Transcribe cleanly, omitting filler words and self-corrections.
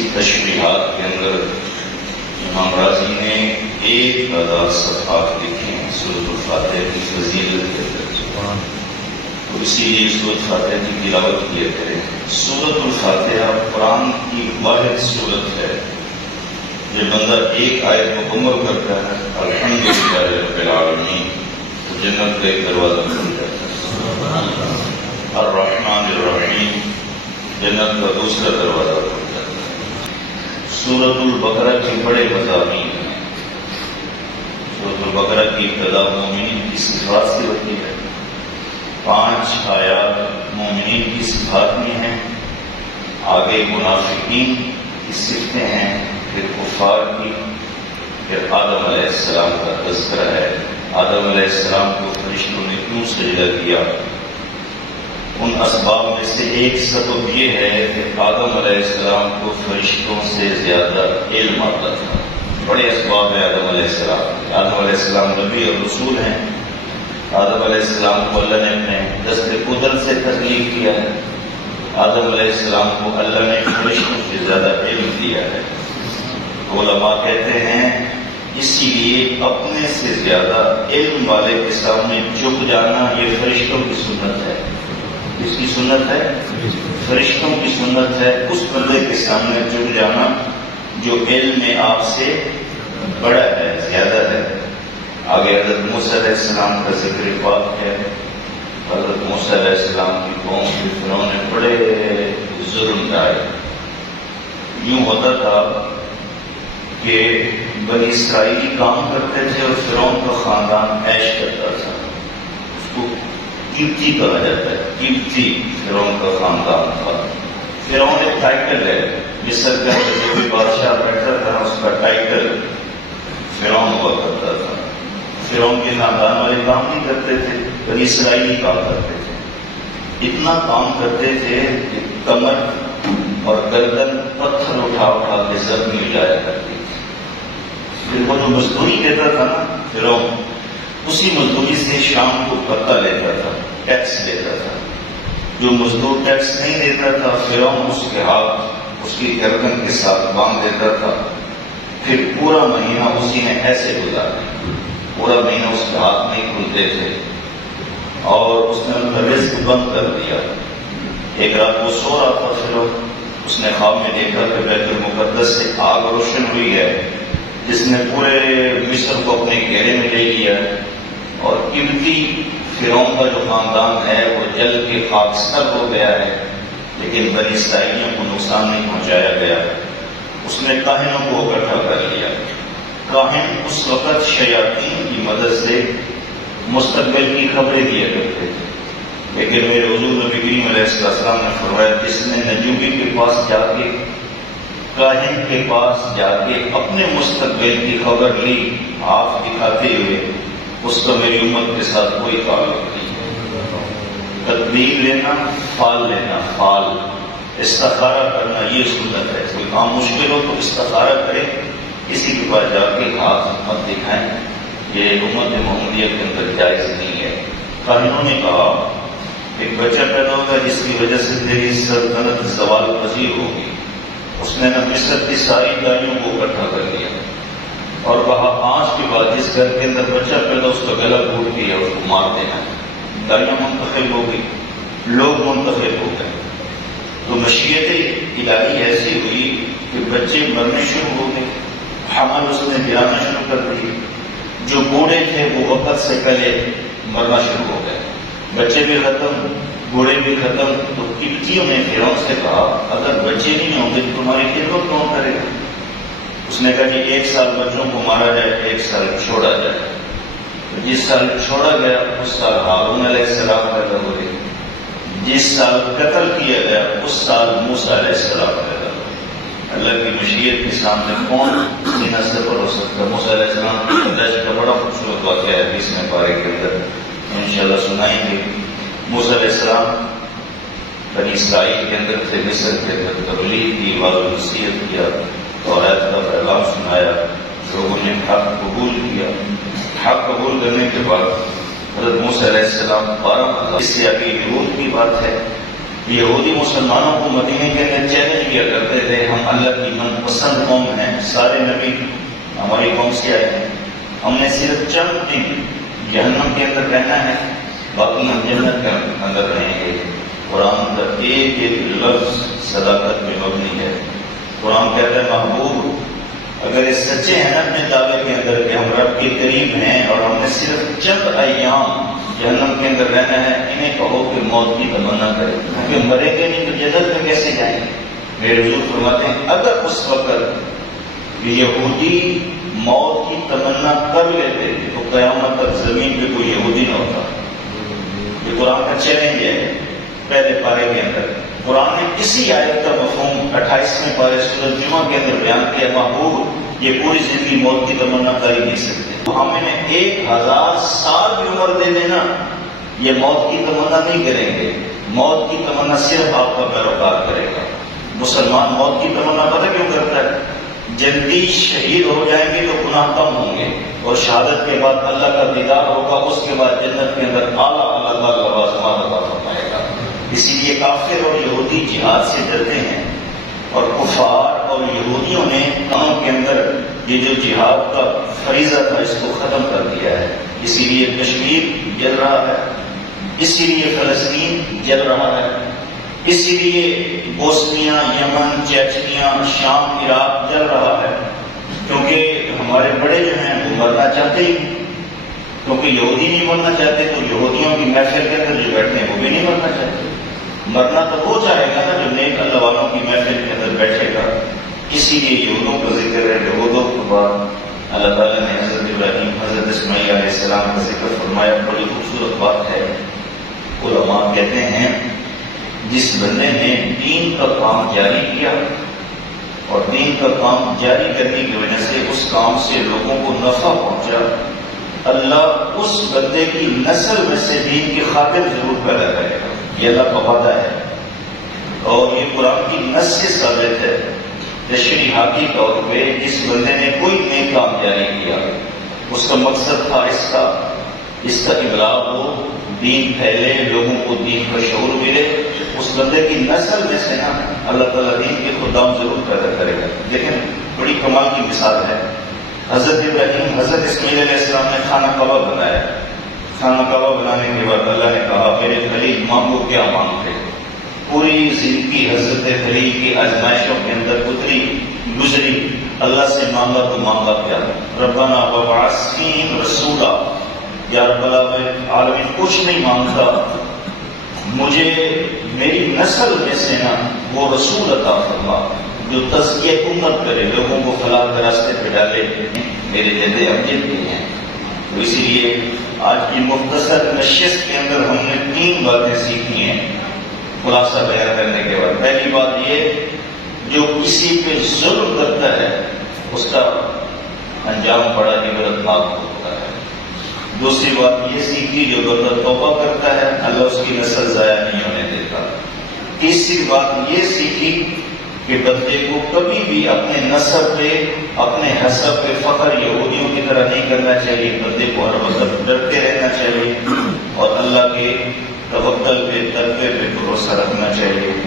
کی تشریحات کے اندر امام راضی نے 1000 صفحات لکھے ہیں سورۃ الفاتحہ کی فضیلت کے اندر، تو اسی لیے سورۃ الفاتحہ کی تلاوت کیا کریں۔ سورۃ الفاتحہ قرآن کی واحد سورت ہے جب بندہ ایک آیت مکمل کرتا ہے الحمدللہ رب العالمین تو جنت کا ایک دروازہ کھل جاتا ہے، الرحمن الرحیم جنت کا دوسرا دروازہ کھل جاتا ہے۔ سورۃ البقرہ کے بڑے مضامین ہیں۔ سورۃ البقرہ کی ابتدا مومنین کی صفات سے ہوتی ہے، 5 آیات مومنین کی صفات میں ہیں، آگے منافقین کی صفتیں ہیں، پھر کفار کی، پھر آدم علیہ السلام کا تذکرہ ہے، آدم علیہ السلام کو فرشتوں نے کیوں سجدہ کیا۔ ان اسباب میں سے ایک سبب یہ ہے کہ آدم علیہ السلام کو فرشتوں سے زیادہ علم آتا تھا۔ بڑے اسباب ہیں آدم علیہ السلام۔ آدم علیہ السلام نبی اور رسول ہیں۔ آدم علیہ السلام کو اللہ نے اپنے دست قدرت سے تخلیق کیا ہے۔ آدم علیہ السلام کو اللہ نے فرشتوں سے زیادہ علم دیا ہے۔ علماء کہتے ہیں اسی لیے اپنے سے زیادہ علم والے کے سامنے جھک جانا یہ فرشتوں کی سنت ہے۔ اس کی سنت ہے، فرشتوں کی سنت ہے اس بندے کے سامنے جھک جانا جو علم میں آپ سے بڑا ہے، زیادہ ہے۔ آگے حضرت موسیٰ علیہ السلام کا ذکر پاک ہے۔ حضرت موسیٰ علیہ السلام کی قوم کے فرعون نے بڑے ظلم ڈھائے۔ یوں ہوتا تھا کہ بنی اسرائیلی کام کرتے تھے اور فرعون کا خاندان عیش کرتا تھا۔ اس کو قبطی کہا جاتا ہے، قبطی فرعون کا خاندان تھا۔ فرعون ایک ٹائٹل ہے، مصر کا جو بھی بادشاہ بیٹھا تھا اس کا ٹائٹل فرعون ہوا کرتا تھا۔ فرعون کے خاندان والے کام نہیں کرتے تھے، بنی اسرائیلی کام کرتے تھے۔ اتنا کام کرتے تھے کہ کمر اور گردن پتھر اٹھا اٹھا کے زخمی ہو جایا کرتی تھی۔ پھر وہ جو مزدوری دیتا تھا نا فرعون، اسی مزدوری سے شام کو پتہ لیتا تھا، ٹیکس لیتا تھا۔ جو مزدور ٹیکس نہیں دیتا تھا فرعون اس کے ہاتھ اس کی گردن کے ساتھ باندھ دیتا تھا۔ پھر پورا مہینہ اسی نے ایسے گزارا، پورا مہینہ اس کے ہاتھ نہیں کھلتے تھے اور اس نے ان کا رزق بند کر دیا۔ ایک رات وہ سو رہا تھا فرعون، اس نے خواب میں دیکھا کہ بیت المقدس سے آگ روشن ہوئی ہے جس نے پورے مصر کو اپنے گھیرے میں لے لیا ہے، اور قبطی فرعون کا جو خاندان ہے وہ جل کے خاکستر ہو گیا ہے، لیکن بنی اسرائیلیوں کو نقصان نہیں پہنچایا گیا۔ اس نے کاہنوں کو اکٹھا کر لیا۔ کاہن اس وقت شیاطین کی مدد سے مستقبل کی خبریں دیا کرتے تھے، لیکن میرے حضور نبی کریم علیہ السلام نے فرمایا جس نے نجومی کے پاس جا کے، کاہن کے پاس جا کے اپنے مستقبل کی خبر لی آنکھ دکھاتے ہوئے، اس کا میری امت کے ساتھ کوئی تعلق نہیں۔ تدبیر لینا، فال لینا، فال استخارہ کرنا یہ سنت ہے۔ کوئی کام مشکل ہو تو استخارہ کرے، کسی کے پاس جا کے ہاتھ مت دکھائیں، یہ امت محمدیہ کے اندر جائز نہیں ہے۔ کاہنوں نے کہا ایک بچہ پیدا ہوگا جس کی وجہ سے تیری سلطنت زوال پذیر ہوگی۔ اس نے نہ مصر کی ساری دائیوں کو اکٹھا کر لیا اور کہا آج کے بعد جس گھر کے اندر بچہ پیدا اس کا گلا گھونٹ دیا، اس کو مار دینا۔ دائیاں منتخب ہو گئی، لوگ منتخب ہو گئے، تو مشیت الہی ایسی ہوئی کہ بچے مرنے شروع ہو گئے، حمل اس نے گرانا شروع کر دی۔ جو بوڑھے تھے وہ وقت سے پہلے مرنا شروع ہو گئے، بچے بھی ختم، بوڑھے بھی ختم۔ تو قبطیوں نے فرعون سے کہا اگر بچے نہیں ہوں گے تو تمہاری خدمت کون کرے گا؟ اس نے کہا کہ 1 سال بچوں کو مارا جائے، 1 سال چھوڑا جائے۔ جس سال چھوڑا گیا اس سال ہارون علیہ السلام پیدا ہوئے، جس سال قتل کیا گیا اس سال موسیٰ علیہ السلام پیدا ہوئے۔ اللہ کی مشیت کے سامنے کون سینہ سے پر ہو سکتا؟ موسیٰ علیہ السلام کی پیدائش کا بڑا خوبصورت واقعہ ہے 20ویں پارے کے اندر، انشاءاللہ سنائیں گے۔ موسیٰ علیہ السلام بنی اسرائیل کے اندر تھے، مصر کے اندر تبلیغ کی، وعظ و نصیحت کیا، توریت کا پیغام سنایا، لوگوں نے حق قبول کیا۔ حق قبول کرنے کے بعد حضرت موسیٰ علیہ السلام 12 اس سے ابھی روح کی بات ہے یہودی مسلمانوں کو مدینے کے اندر چیلنج کیا کرتے تھے، ہم اللہ کی من پسند قوم ہیں، سارے نبی ہماری قوم سے آئے ہیں، ہم نے صرف چند دن جہنم کے اندر رہنا ہے، باقی ہم جنت کے اندر رہیں گے۔ قرآن کا ایک ایک لفظ صداقت پہ مبنی ہے۔ قرآن کہتا ہے محبوب اگر یہ سچے ہیں نا اپنے دعوے کے اندر کہ ہم رب کے قریب ہیں اور ہم نے صرف چند ایام جہنم کے اندر رہنا ہے، انہیں کہو کہ موت کی تمنا کرے، کیونکہ مریں گے نہیں تو جنت میں کیسے جائیں گے؟ میرے حضور فرماتے ہیں اگر اس وقت یہودی موت کی تمنا کر لیتے تو قیامت تک زمین پہ کوئی یہودی نہ ہوتا۔ یہ قرآن کا چیلنج ہے پہلے پارے کے اندر۔ قرآن نے اسی آیت کا مفہوم 28ویں پارے سورۃ جمعہ کے اندر بیان کیا، محبوب یہ پوری زندگی موت کی تمنا کر ہی نہیں سکتے، تو ہم انہیں 1000 سال کی عمر دے دینا یہ موت کی تمنا نہیں کریں گے۔ موت کی تمنا صرف آپ کا پیروکار کرے گا۔ مسلمان موت کی تمنا پتہ کیوں کرتا ہے؟ جلدی شہید ہو جائیں گے تو گناہ کم ہوں گے، اور شہادت کے بعد اللہ کا دیدار ہوگا، اس کے بعد جنت کے اندر اعلیٰ اللہ لوازمات عطا فرمائے گا۔ اسی لیے کافر اور یہودی جہاد سے ڈرتے ہیں، اور کفار اور یہودیوں نے کام کے اندر یہ جو جہاد کا فریضہ تھا اس کو ختم کر دیا ہے۔ اسی لیے کشمیر جل رہا ہے، اسی لیے فلسطین جل رہا ہے، اسی لیے بوسنیا، یمن، چیچنیا، شام، عراق جل رہا ہے، کیونکہ ہمارے بڑے جو ہیں وہ مرنا چاہتے ہی، کیونکہ یہودی نہیں مرنا چاہتے تو یہودیوں کی محفل کے اندر جو بیٹھتے ہیں وہ بھی نہیں مرنا چاہتے۔ مرنا تو وہ چاہے گا نا جو نیک اللہ والوں کی محفل کے اندر بیٹھے گا۔ اسی لیے یہودوں کا ذکر ہے، یہودوں کے بعد اللہ تعالیٰ نے حضرت ابراہیم، حضرت اسماعیل علیہ السلام کا ذکر فرمایا۔ بڑی خوبصورت بات ہے، علماء کہتے ہیں جس بندے نے دین کا کام جاری کیا اور دین کا کام جاری کرنے کی وجہ سے اس کام سے لوگوں کو نفع پہنچا، اللہ اس بندے کی نسل میں سے دین کی خاطر ضرور پیدا کرے گا، یہ اللہ کا وعدہ ہے، اور یہ قرآن کی نص سے ثابت ہے۔ تشریحاتی طور پہ جس بندے نے کوئی نیک کام جاری کیا، اس کا مقصد تھا اس کا ابلاغ ہو، دین پھیلے، لوگوں کو دین کا شعور ملے، اس بندے کی نسل میں سے نا اللہ تعالیٰ دین کے خدام ضرور پیدا کرے گا۔ لیکن بڑی کمال کی مثال ہے، حضرت ابراہیم، حضرت اسماعیل علیہ السلام نے خانہ کعبہ بنایا۔ خانہ کعبہ بنانے کے بعد اللہ نے کہا میرے خلیل مانگو کیا مانگتے؟ پوری زندگی حضرت خلیل کی آزمائشوں کے اندر گزری، اللہ سے مانگا تو مانگا کیا؟ ربنا وابعث فیہم رسولا، یا رب العالمین کچھ نہیں مانگتا، مجھے میری نسل میں سے نا وہ رسول عطا فرما جو تزکیہ امت کرے، لوگوں کو فلاح کے راستے پہ ڈالے، میرے جیسے امجد بھی ہیں۔ تو اسی لیے آج کی مختصر نشست کے اندر ہم نے 3 باتیں سیکھی ہیں خلاصہ بیان کرنے کے بعد۔ پہلی بات یہ، جو کسی پہ ظلم کرتا ہے اس کا انجام بڑا عبرتناک ہوتا ہے۔ دوسری بات یہ سیکھی، جو بندہ توبہ کرتا ہے اللہ اس کی نسل ضائع نہیں ہونے دیتا۔ تیسری بات یہ سیکھی کہ بندے کو کبھی بھی اپنے نسب پہ، اپنے حسب پہ فخر یہودیوں کی طرح نہیں کرنا چاہیے، بندے کو ہر وقت ڈرتے رہنا چاہیے اور اللہ کے توکل پہ، تقوی پہ بھروسہ رکھنا چاہیے۔